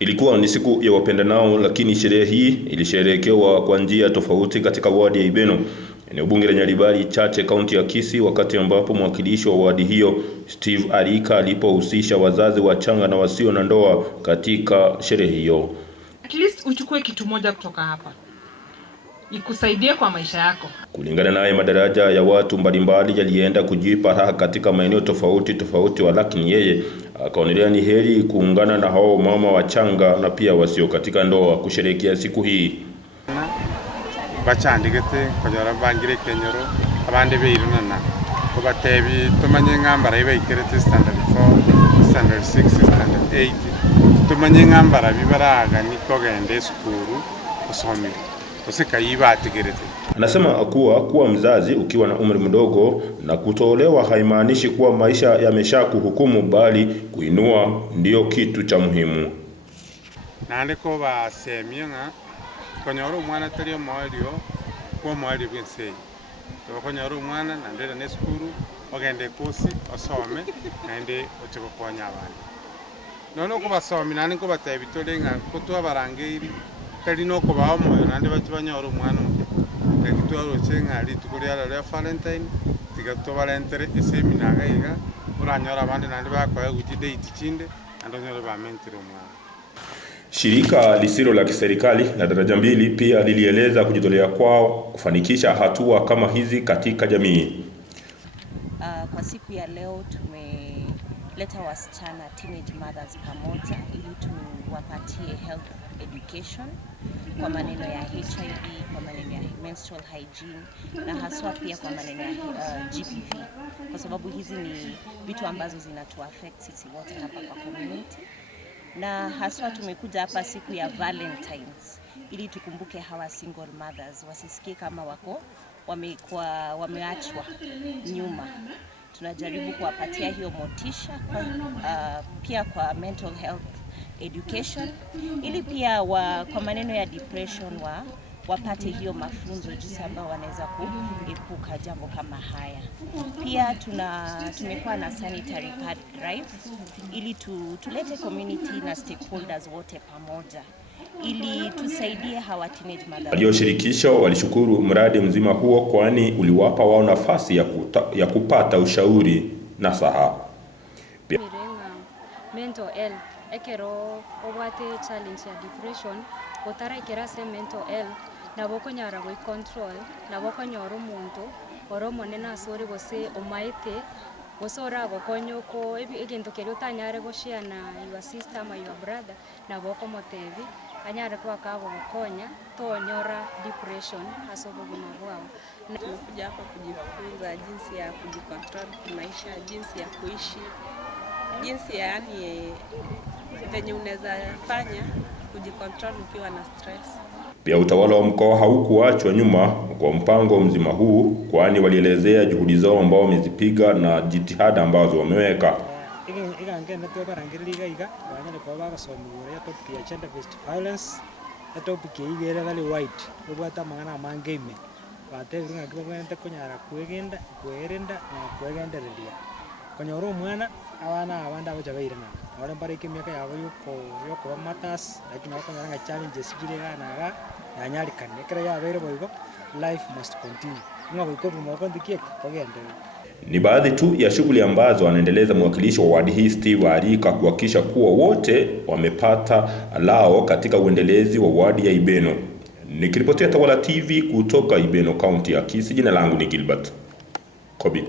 Ilikuwa ni siku ya wapendanao, lakini sherehe hii ilisherehekewa kwa njia tofauti katika wadi ya Ibeno, eneo bunge la Nyaribari, Chache, kaunti ya Kisii, wakati ambapo mwakilishi wa wadi hiyo Steve Arika alipohusisha wazazi wachanga na wasio na ndoa katika sherehe hiyo. At least uchukue kitu moja kutoka hapa ikusaidie kwa maisha yako. Kulingana naye, madaraja ya watu mbalimbali yalienda kujipa raha katika maeneo tofauti, lakini yeye akaonelea ni heri kuungana na hao mama wachanga na pia wasio katika ndoa kusherehekea siku hii. Bachandigete kujara bangire kenyoro abande beirunana kubatebi tumanye ngambara ibekerete standard 4 standard 6 standard 8 tumanye ngambara bibaraga nikogende skuru usomera usikayibategerete. Anasema kuwa mzazi ukiwa na umri mdogo na kutolewa haimaanishi kuwa maisha yamesha kuhukumu, bali kuinua ndio kitu cha muhimu. Nande ko basemianga konyoro mwana tari moyo kwa moyo bwensei to konyoro mwana nandera ne skuru ogende kosi osome nande ochokonya abandi nono ko basomi nane ko batebitolenga kutwa barangeri tari no ko ba moyo nande bachibanyoro mwana ngitwaro chengali tukuliala le Valentine tigato Valentine eseminaga iga uranyora abandi nande bakoye gutide itikinde andonyoro ba mentire mwana. Shirika lisilo la kiserikali la daraja mbili pia lilieleza kujitolea kwao kufanikisha hatua kama hizi katika jamii. Kwa siku ya leo tumeleta wasichana teenage mothers pamoja ili tuwapatie health education kwa maneno ya HIV, kwa maneno ya menstrual hygiene na haswa pia kwa maneno ya GBV, kwa sababu hizi ni vitu ambazo zinatuaffect sisi wote hapa kwa community. Na haswa tumekuja hapa siku ya Valentine's ili tukumbuke hawa single mothers, wasisikie kama wameachwa nyuma. Tunajaribu kuwapatia hiyo motisha pia kwa mental health education ili pia kwa maneno ya depression wapate hiyo mafunzo jinsi ambao wanaweza kuepuka jambo kama haya. Pia tumekuwa na sanitary pad drive ili tulete community na stakeholders wote pamoja ili tusaidie hawa teenage mothers. Walioshirikishwa walishukuru mradi mzima huo, kwani uliwapa wao nafasi ya kupata ushauri na saha. Mental health ekero obwate challenge ya depression otara kerase mental health naboko nyara go control naboko nyoro muntu oromo nena sori gose omaite gosora gokonyoko egento kero tanyare goshia na your sister ama your brother naboko motevi kanyare kwa kabo gokonya tonyora depression asobo bwao. Tumekuja hapa kujifunza jinsi ya kujicontrol maisha, jinsi ya kuishi, jinsi ya yani venye unaweza fanya kujicontrol ukiwa na stress. Pia utawala wa mkoa haukuachwa nyuma kwa mpango mzima huu, kwani walielezea juhudi zao ambao wamezipiga na jitihada ambazo wameweka. Konyoro mwana abana abanda bajabairana ore mbareke miaka yabo yuko matters lakini bakonyanga challenges girega naga yanyarikane kera yabere boigo life must continue ngabo ikopo moko ndikie kogende. Ni baadhi tu ya shughuli ambazo anaendeleza mwakilishi wa wadi hii Steve Arika kuhakikisha kuwa wote wamepata lao katika uendelezi wa wadi ya Ibeno. Nikiripotia Tawala TV kutoka Ibeno, kaunti ya Kisii, jina langu ni Gilbert Kobi.